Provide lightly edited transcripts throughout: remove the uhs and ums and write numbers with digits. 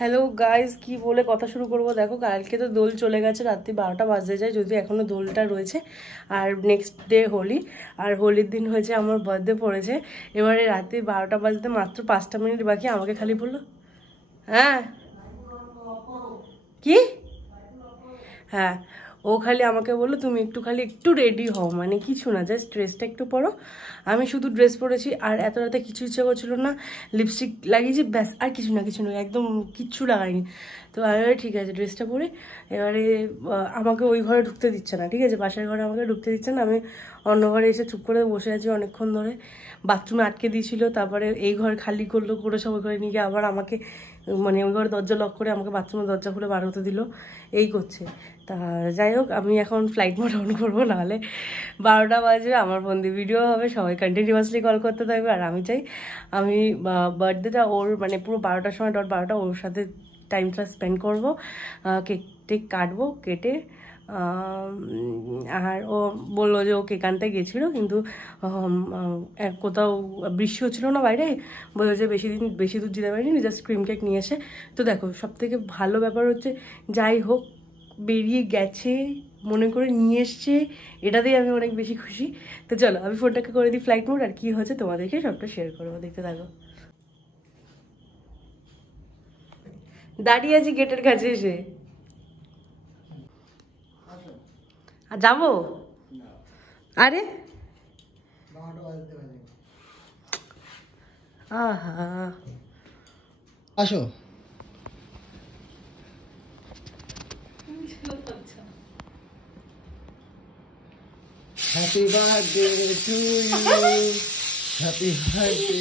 Hello guys, কি বলে কথা শুরু করবো? দেখো, কালকে তো দোল চলে গেছে, রাত্রি 12টা বাজতে যায়, যদিও এখনও দোলটা রয়েছে। আর নেক্সট ডে হোলি, আর হোলির দিন হয়েছে আমার বার্থডে পড়েছে। এবারে রাত্রি 12টা বাজতে মাত্র 5টা মিনিট বাকি, আমাকে খালি বললো হ্যাঁ কি হ্যাঁ, ও খালি আমাকে বললো তুমি একটু রেডি হও, মানে কিছু না, জাস্ট ড্রেসটা একটু পরো। আমি শুধু ড্রেস পরেছি, আর এত রাতে কিছু ইচ্ছে করছিল না, লিপস্টিক লাগিয়েছি ব্যাস, আর কিছু না, একদম কিচ্ছু লাগাইনি। তো আমি ঠিক আছে ড্রেসটা পরে, এবারে আমাকে ওই ঘরে ঢুকতে দিচ্ছে না, ঠিক আছে, পাশের ঘরে আমাকে ঢুকতে দিচ্ছে না। আমি অন্য ঘরে এসে চুপ করে বসে আছি অনেকক্ষণ ধরে। বাথরুমে আটকে দিয়েছিল, তারপরে এই ঘর খালি করলো, করে সব ওই ঘরে নিয়ে গিয়ে আবার আমাকে, মানে ওই ঘরে দরজা লক করে আমাকে বাথরুমের দরজা খুলে বার হতে দিল, এই করছে। তা যাই হোক, আমি এখন ফ্লাইট মোড অন করবো, নাহলে 12টা বাজবে, আমার ফোন দিয়ে ভিডিও হবে, সবাই কন্টিনিউয়াসলি কল করতে থাকবে। আর আমি চাই আমি বার্থডেটা ওর, মানে পুরো 12টার সময় .12টা ওর সাথে টাইমটা স্পেন্ড করবো, কেক টেক কাটবো, কেটে আর ও বললো যে ও কেক আনতে গেছিলো, কিন্তু কোথাও বৃষ্টি হচ্ছিল না বাইরে, বললো যে বেশি দূর যেতে পারিনি, জাস্ট ক্রিম কেক নিয়ে এসে। তো দেখো, সব থেকে ভালো ব্যাপার হচ্ছে, যাই হোক বেরিয়ে গেছে, মনে করে নিয়ে এসছে, এটাতেই আমি অনেক বেশি খুশি। তো চলো, আমি ফোনটাকে করে দিই ফ্লাইট মোড, আর কি হয়েছে তোমাদেরকে সবটা শেয়ার করবো, দেখতে থাকো। দাঁড়িয়ে আছি গেটের কাছে এসে, আর যাবো? আরে আহা, আসো। Happy birthday to you, happy birthday.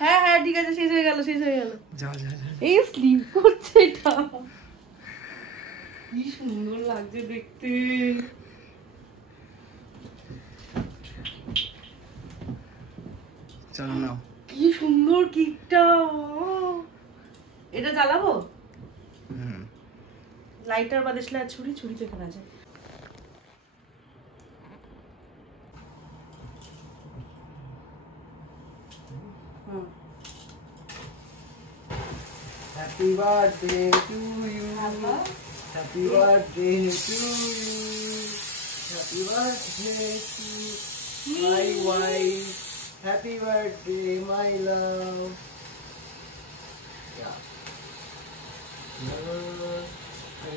হ্যাঁ হ্যাঁ ঠিক আছে, শেষ হয়ে গেল। যা যা যা। এই স্লিপ করছে এটা, কি সুন্দর লাগছে দেখতে। চলো নাও। কি সুন্দর কেকটা, এটা জ্বালাবো। লাইটার বা দেশলা ছুরি তো এখানে আছে। Happy birthday to you, happy birthday to you, happy birthday to my wife, happy birthday my love.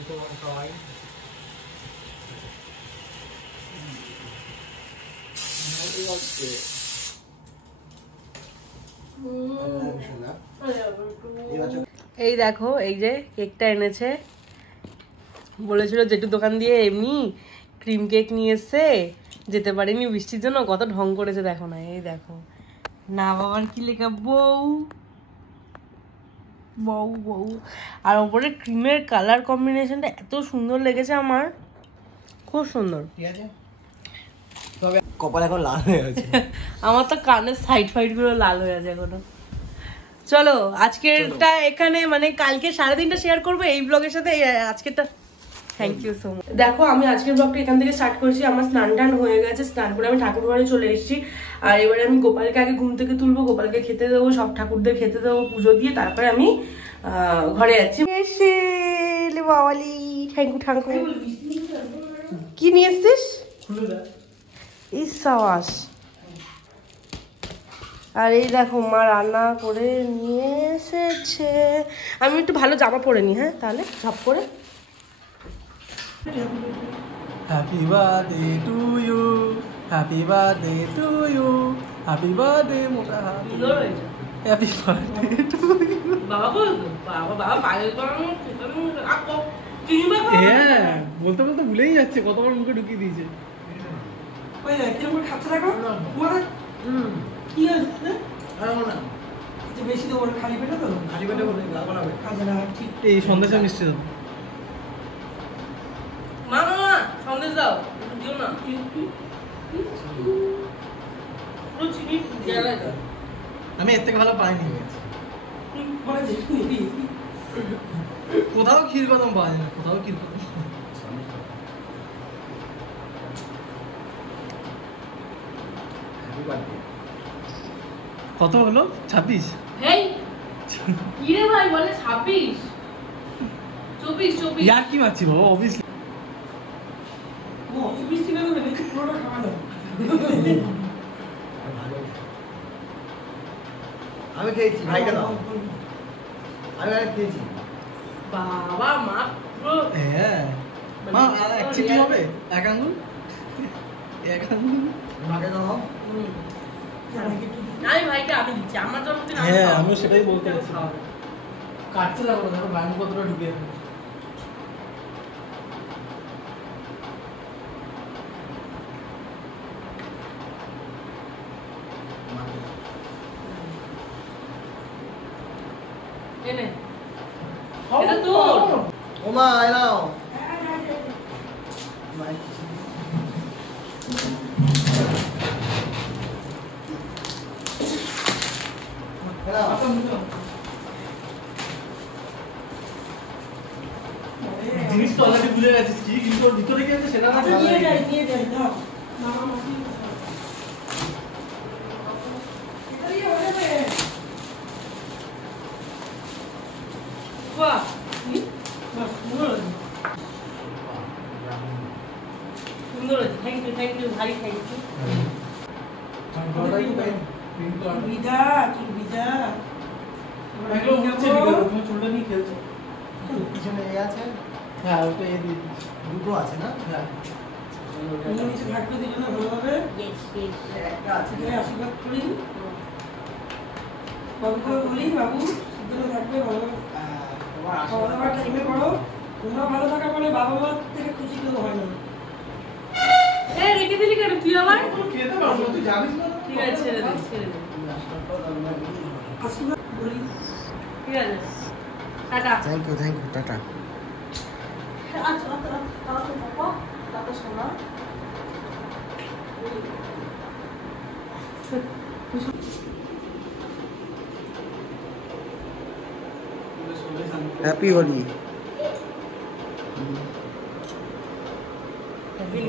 তোমার সবাই এই দেখো, এই যে কেকটা এনেছে, বলেছিল যেটু দোকান দিয়ে এমনি ক্রিম কেক নিয়ে এসছে, যেতে পারিনি বৃষ্টির জন্য, কত ঢং করেছে দেখো না। এই দেখো না, বাবার কি লেখা, বউ বউ বউ, আর ওপরে ক্রিমের কালার কম্বিনেশনটা এত সুন্দর লেগেছে আমার, খুব সুন্দর। ঠিক আছে, তবে কপাল এখন লাল হয়ে আছে। আমার তো কানের সাইড গুলো লাল হয়ে আছে এখনো। চলো আজকেরটা এখানে, মানে কালকে 3:30টা শেয়ার করবো এই ব্লগের সাথে, আজকেরটা থ্যাংক ইউ সো মাচ। দেখো, আমি আজকের ব্লগটা এখান থেকে স্টার্ট করেছি। আমার স্নান টান হয়ে গেছে, স্নান করে আমি ঠাকুর ঘরে চলে এসেছি। আর এবারে আমি গোপালকে আগে ঘুম থেকে তুলবো, গোপালকে খেতে দেবো, সব ঠাকুরদের খেতে দেবো, পুজো দিয়ে তারপরে আমি ঘরে যাচ্ছি। বাবালি ঠাঙ্কু কি নিয়ে এসছিস? ইসাওয়াস। আর এই দেখো, মা রান্না করে নিয়ে এসেছে। আমি একটু ভালো জামা পরে নি, হ্যাঁ তাহলে ঝপ করে। Happy birthday to you, happy birthday to you, happy birthday মোটা hubby, happy birthday to you. বাবা বলতো, বাবা পাগল বানানো, হ্যাঁ, বলতে বলতে ভুলেই যাচ্ছে, কতবার মুখে ঢুকিয়ে দিয়েছে। ওই কিরকম খাচ্ছে রাখো কি আছে না, বেশি তো খালি পেটে, তো খালি পেটে বলে বানাবে, খাচ্ছে না ঠিক। এই সন্দেশা মিষ্টি দাও। মা সন্দেশ দাও, দিও না, পুরো চিনি জ্বালা দাও। আমি এর থেকে ভালো পাইনি, মানে কোথাও ক্ষীর কদম পাওয়া যায় না, কোথাও ক্ষীর কদম। কত হলো? 26। হেই কি রে ভাই বলে 26? 24 ইয়ার কি মারছি বাবা অবভিয়াসলি ও মিষ্টি বেগুন বেশি পুরোটা খাওয়া দাও আমি খেয়েছি ভাইকে দাও আমি আরে খেয়েছি বাবা মা পুরো হ্যাঁ মা এক চিঠি হবে এক আঙ্গুল ভাগে দাও আমি ভাইকে আমি দিচ্ছি আমার জন্মদিন হ্যাঁ আমিও সেটাই বলতে চাইছিলাম কাটতে যাবো না ব্যাংক পত্রটা ঢুকে যাবে এনে এটা তোর ওমা আয় নাও জিনিস তো অলরেডি ভুলে গেছিস কি কিন্তু ওর ভিতরে কি আছে সেটা না আচ্ছা নিয়ে যাই দাও মামা মাসি এটা হয়ে যাবে বাহ বাস সুন্দর সুন্দর হয়েছে থ্যাংক ইউ ভাই থ্যাংক ইউ বিদা চুল বিদা এগুলো উঠছে ভিতরে তুমি চুলটা নিয়ে খেলছো পিছনে এ আছে হ্যাঁ ওটা এ দিয়ে দিচ্ছি দুটো আছে না হ্যাঁ তুমি নিচে থাকবে দুজনে ভালোভাবে একটা আছে থেকে আশীর্বাদ করি বাবুকে বলি বাবু দুজনে থাকবে ভালো তোমার খাওয়া দাওয়ার টাইমে করো তোমরা ভালো থাকা মানে বাবা মা থেকে খুশি কেউ হয় না এই রেখে দিলি কেন তুই আবার খেতে পারবো তুই জানিস না ঠিক আছে ছেড়ে দে আশীর্বাদ বলি ঠিক আছে টাটা থ্যাংক ইউ টাটা আচ্ছা আচ্ছা বাবা টাটা শোনা হ্যাপি হোলি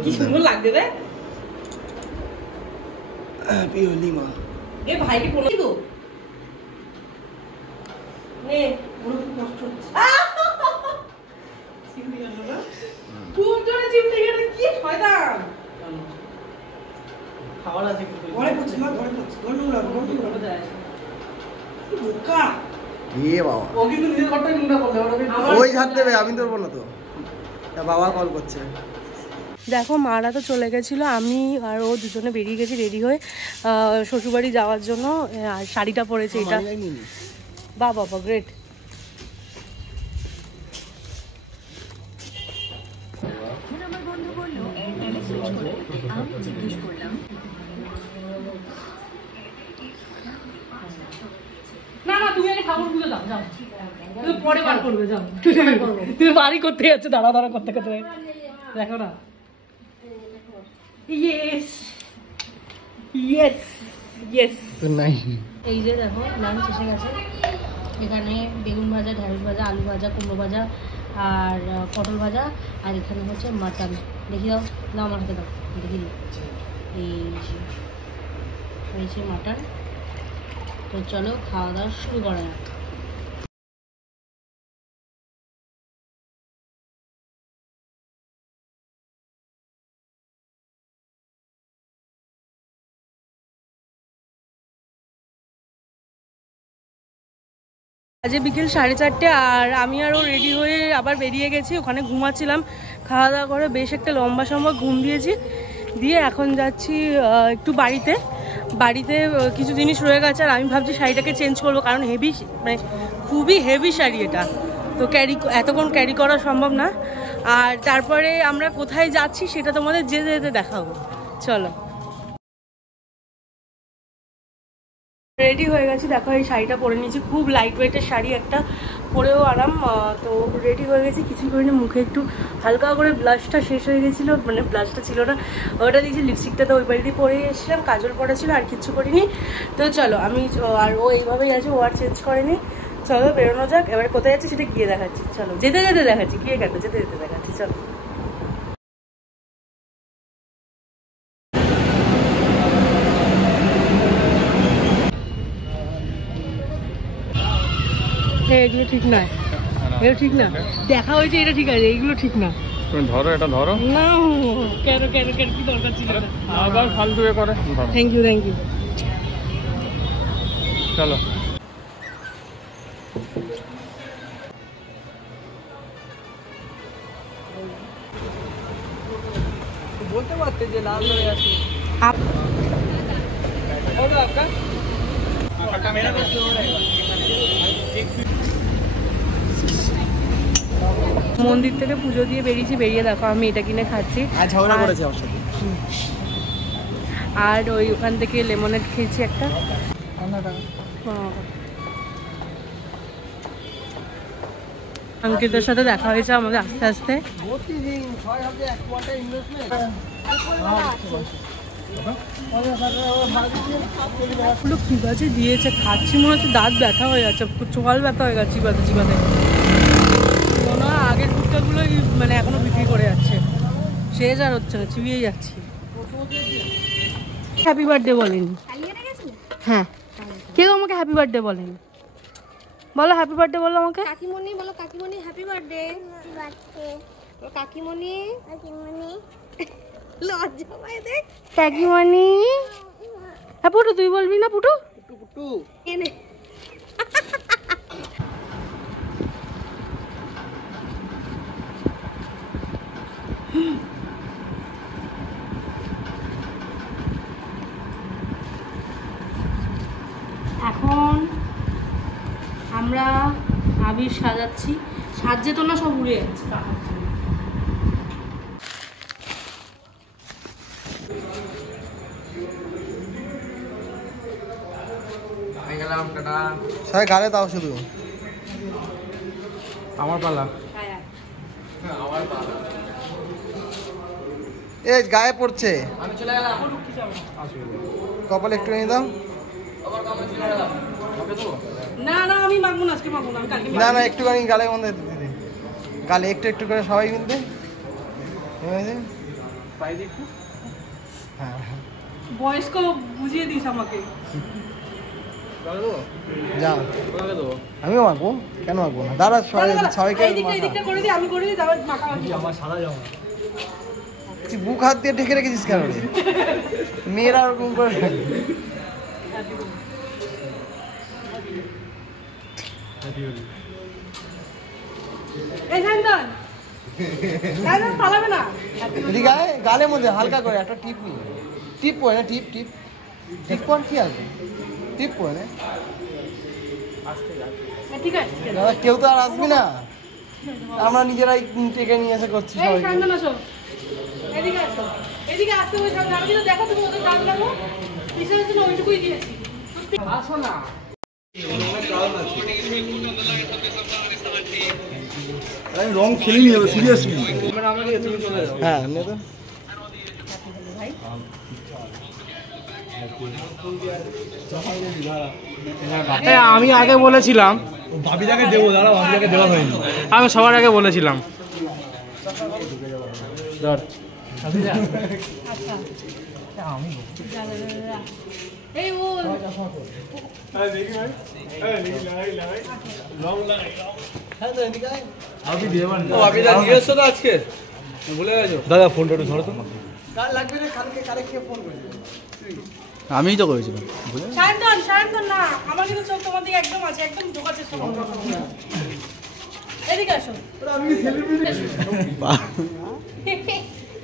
কি সুন্দর লাগবে রে হ্যাপি হোলি মা এ ভাইকে বলে তো নে বড় কষ্ট হচ্ছে খুব জোরে চিমটে গেল কি শয়তান খাবার আছে কিন্তু ঘরে পড়ছে না ঘরে পড়ছে গন্ডগোল বোকা এ বাবা ও কিন্তু নিজের ঘরটাই নোংরা করলে ওটা ওই ঝাড় দেবে আমি তোর বলো তো তা বাবা কল করছে দেখো মারা তো চলে গেছিলো আমি আর ও দুজনে বেরিয়ে গেছি রেডি হয়ে শ্বশুরবাড়ি যাওয়ার জন্য আর শাড়িটা পরেছে এটা বাহ বাবা গ্রেট আমার বন্ধু বললো এয়ারটেলে সুইচ করে আমি জিজ্ঞেস করলাম না না তুমি আগে ঠাকুর পুজো দাও যাও তুমি পরে বার করবে যাও তুমি বাড়ি করতে যাচ্ছে দাঁড়া দাঁড়া করতে করতে দেখো না ইয়েস ইয়েস ইয়েস নাই এই যে দেখো লাঞ্চ এসে গেছে এখানে বেগুন ভাজা ঢেঁড়স ভাজা আলু ভাজা কুমড়ো ভাজা আর পটল ভাজা আর এখানে হচ্ছে মাটন দেখি দাও দাও আমার হাতে দাও দেখি দিই এই যে হয়েছে মাটন তো চলো খাওয়া দাওয়া শুরু করা যাক আজ বিকেল 4:30 আর আমি আরও রেডি হয়ে আবার বেরিয়ে গেছি ওখানে ঘুমাচ্ছিলাম খাওয়া দাওয়া করে বেশ একটা লম্বা সময় ঘুম দিয়েছি দিয়ে এখন যাচ্ছি একটু বাড়িতে কিছু জিনিস রয়ে গেছে আর আমি ভাবছি শাড়িটাকে চেঞ্জ করবো কারণ হেভি মানে খুবই হেভি শাড়ি এটা তো এতক্ষণ ক্যারি করা সম্ভব না আর তারপরে আমরা কোথায় যাচ্ছি সেটা তোমাদের যেতে যেতে দেখাবো চলো রেডি হয়ে গেছি দেখো এই শাড়িটা পরে নিয়েছি খুব লাইট ওয়েটের শাড়ি একটা পরেও আরাম তো রেডি হয়ে গেছি কিছু করিনি মুখে একটু হালকা করে ব্লাশটা শেষ হয়ে গেছিলো মানে ব্লাশটা ছিল না ওটা দিয়েছি লিপস্টিকটা তো ওই বাড়িতে পরে এসেছিলাম কাজল পরা ছিল আর কিচ্ছু করিনি তো চলো আমি আর ও এইভাবেই আছে ও আর চেঞ্জ করেনি চলো বেরোনো যাক এবার কোথায় যাচ্ছে সেটা গিয়ে দেখাচ্ছি চলো যেতে যেতে দেখাচ্ছি গিয়ে কেন যেতে যেতে দেখাচ্ছি চলো এগুলো ঠিক নয় এটা ঠিক না, দেখা হয়েছে এটা ঠিক আছে, এইগুলো ঠিক না। তুমি ধরো, এটা ধরো না কেন কেন কেন কি দরকার ছিল? আবার ফালতু এ করে। Thank you thank you. চলো বলতে পারতে যে লাল হয়ে আছে। মন্দির থেকে পুজো দিয়ে বেরিয়েছি, বেরিয়ে দেখো আমি এটা কিনে খাচ্ছি। ঝগড়া করেছে আমার সাথে। আর ওই ওখান থেকে লেমনেড খেয়েছি একটা। অঙ্কিতের সাথে দেখা হয়েছে আমাদের আস্তে আস্তে। কি গাছে দিয়েছে খাচ্ছি, মনে হচ্ছে দাঁত ব্যথা হয়ে যাচ্ছে, চোয়াল ব্যথা হয়ে গেছে চিবাতে চিবাতে। মনে হয় আগের ফুটকাগুলোই মানে এখনো বিক্রি করে যাচ্ছে, শেষ আর হচ্ছে না, চিবিয়ে যাচ্ছি। হ্যাপি বার্থডে বলেনি। হ্যাঁ, কেউ আমাকে হ্যাপি বার্থডে বলেনি। বলো হ্যাপি বার্থডে বলো আমাকে। কাকিমণি বলো, কাকিমণি হ্যাপি বার্থডে। কাকিমণি কাকিমণি লজ্জা পায় দেখ। কাকিমণি। হ্যাঁ পুটু, তুই বলবি না পুটু? পুটু এনে এখন আমরা আবির সাজাচ্ছি, সাজছে তো না, সব উড়ে যাচ্ছে। সবাই গালে দাও শুধু। আমার পালা। এই গায়ে পড়ছে, কপালে একটু নিয়ে দাও। না না আমি মাখবো না, আজকে মাখবো না, আমি কালকে না না একটুখানি গালে মধ্যে দিদি, গালে একটু একটু করে সবাই কিনতে। হ্যাঁ বয়স্ক বুঝিয়ে দিস আমাকে। যাও, আমিও মাখবো, কেন মাখবো না? দাঁড়া সবাইকে এইদিকটা করে দিই, আমি করে দিই, তারপর মাখা আমার সাদা জামা। বুক হাত দিয়ে ঢেকে রেখেছিস কেন রে? মেয়েরা ওরকম করে পালাবে না। যদি গালের মধ্যে হালকা করে একটা টিপ নিয়ে, টিপ পরে না, টিপ টিপ টিপ পর কি আসবে, টিপ পরে না। ঠিক আছে দাদা কেউ তো আর আসবি না, আমরা নিজেরাই টেকে নিয়ে এসে করছি এই সবাইকে। সামনে আসো, এদিকে আসো, এদিকে আসতে হবে সামনে। আমি কিন্তু দেখো তুমি ওদের দাম লাগো, পিছনের জন্য ওইটুকুই দিয়েছি। আসো না, রং খেলিনি হবে সিরিয়াসলি। হ্যাঁ নিয়ে তো আমি আগে বলেছিলাম, ভাবিদাকে দেবো, দাঁড়া ভাবিদাকে দেওয়া হয়নি। আমি সবার আগে বলেছিলাম। এই ও দাদা ফোনটা একটু ধরো তো। আমিই তো করেছিলাম। সায়ন্তন না, আমার কিন্তু চোখ তোমার দিকে একদম আছে, একদম ঢোকার চেষ্টা করো। এদিকে আসো।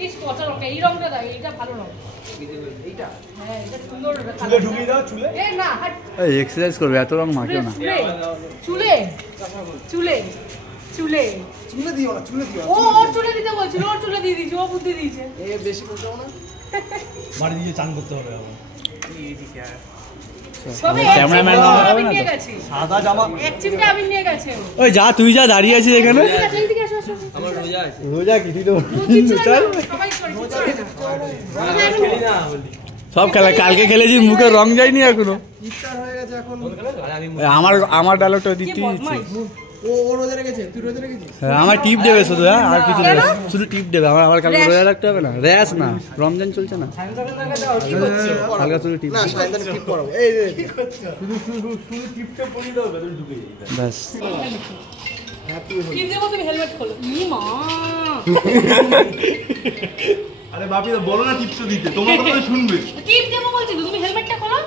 ইস কত রঙ, এই রঙটা দাও, এইটা ভালো রঙ। এইটা হ্যাঁ, এটা সুন্দর। চুলে ঢুকিয়ে দাও, চুলে। এই না হাট, এই এক্সারসাইজ করবে, এত রং মাখিও না। চুলে চুলে চুলে চুলে দিও না, চুলে দিও ও ওর চুলে দিতে বলছিল, ওর চুলে দিয়ে দিয়েছে, ও বুদ্ধি দিয়েছে। বেশি করতে হবে না, বাড়ি দিয়ে চান করতে হবে আবার। তবে ক্যামেরাম্যান আমি নিয়ে গেছি, সাদা জামা। এক চিমটা আমি নিয়ে গেছে। ওই যা, তুই যা দাঁড়িয়ে আছিস এখানে। এইদিকে আসো, আসো, আসো। রোজা কি তুই তো কিচ্ছু হয় না, সবাই করে, কিচ্ছু হয় না। সব খেলা কালকে খেলেছিস, মুখে রং যায়নি এখনো। ইফতার হয়ে গেছে এখন। আমার ডায়লগটা দিতেই কি দিচ্ছি। বদমাইশ। ও রোজে রেখেছে, তুই রোজে রেখেছিস? আমার টিপ দেবে শুধু, হ্যাঁ আর কিছু কেন? নেই, শুধু টিপ দেবে। আমার কালকে Rash? রোজা রাখতে হবে না, র্যাশ না, রমজান চলছে না, হালকা শুধু টিপ না সায়ন্তন টিপ পরাবো, এই রে শুধু টিপটা পরিয়ে দাও, ভেতরে ঢুকে যাবে। ব্যাস। টিপ দেবো, তুমি হেলমেট খোলো। ই মা, আরে বাপি তো বলো না টিপস দিতে, তোমার কথা শুনবে। টিপ দেবো বলছি তো, তুমি হেলমেটটা খোলো।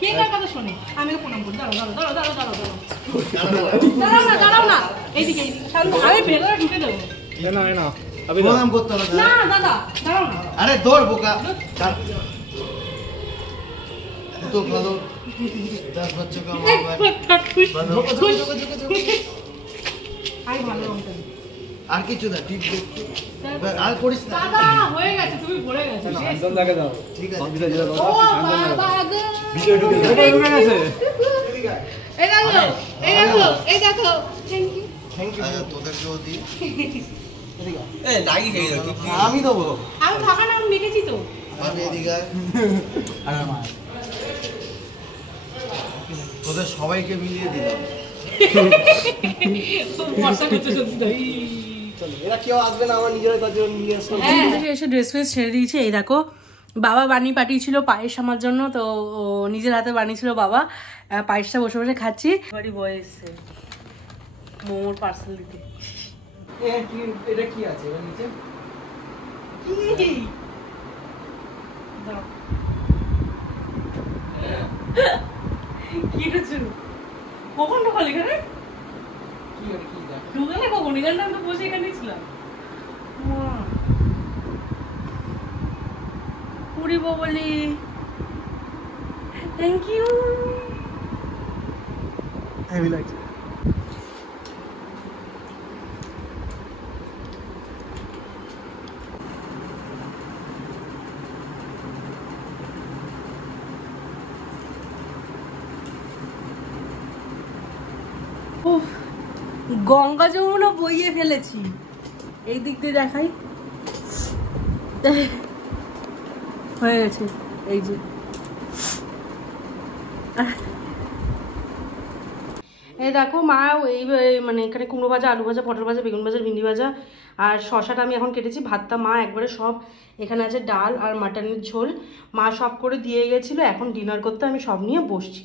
কে কার কথা শোনে? আমি প্রণাম করি। দাঁড়াও দাঁড়াও দাঁড়াও দাঁড়াও দাঁড়াও দাঁড়াও না, দাঁড়াও না, এইদিকে শান্ত, আমি ভেতরে ঢুকে দেবো। প্রণাম করতে হবে না দাদা, দাঁড়াও না। আরে দৌড় বোকা তো ভালো 10 बच्चों का माँ আমি ভালো রংটা দিই। আর কিছু না টিপ আর করিস না দাদা হয়ে গেছে, তুমি ভরে গেছো। ঠিক আছে ও বাবা গো, ভিডিও ঢুকে গেছে। এই দেখো, এই দেখো, এই দেখো। থ্যাংক ইউ তোদেরকেও দি আমি দেবো। আমি ফাঁকা নাম লিখেছি তো। আমি এদিকে আয়। তোদের সবাইকে মিলিয়ে দিলাম বর্ষা করতে সত্যি তো। এরা কেউ আসবে না, আমার নিজেরা তার জন্য নিয়ে আসলাম। এসে ড্রেস ফ্রেস ছেড়ে দিয়েছে। এই দেখো, বাবা বানিয়ে পাঠিয়েছিল পায়েস আমার জন্য, তো ও নিজের হাতে বানিয়েছিল বাবা। পায়েসটা বসে বসে খাচ্ছি। বাড়ি বয় এসছে মোমোর পার্সেল দিতে। এটা কি আছে এর নিচে? কি দাও, কি ঢুকছে? কখন ঢোকালি এখানে? কি আর কি দেখ। ঢুকালে কখন? এখানটা আমি তো বসে এখানেই ছিলাম। পুরি বলি, থ্যাংক ইউ। হেভি লাগছে। উফ, গঙ্গা যমুনা বইয়ে ফেলেছি। এই দিক দিয়ে দেখাই, হয়ে গেছে। এই যে এই দেখো মা, এই মানে এখানে কুমড়ো ভাজা, আলু ভাজা, পটল ভাজা, বেগুন ভাজা, ভিন্ডি ভাজা আর শশাটা আমি এখন কেটেছি। ভাতটা মা একবারে সব, এখানে আছে ডাল আর মাটনের ঝোল, মা সব করে দিয়ে গেছিলো। এখন ডিনার করতে আমি সব নিয়ে বসছি।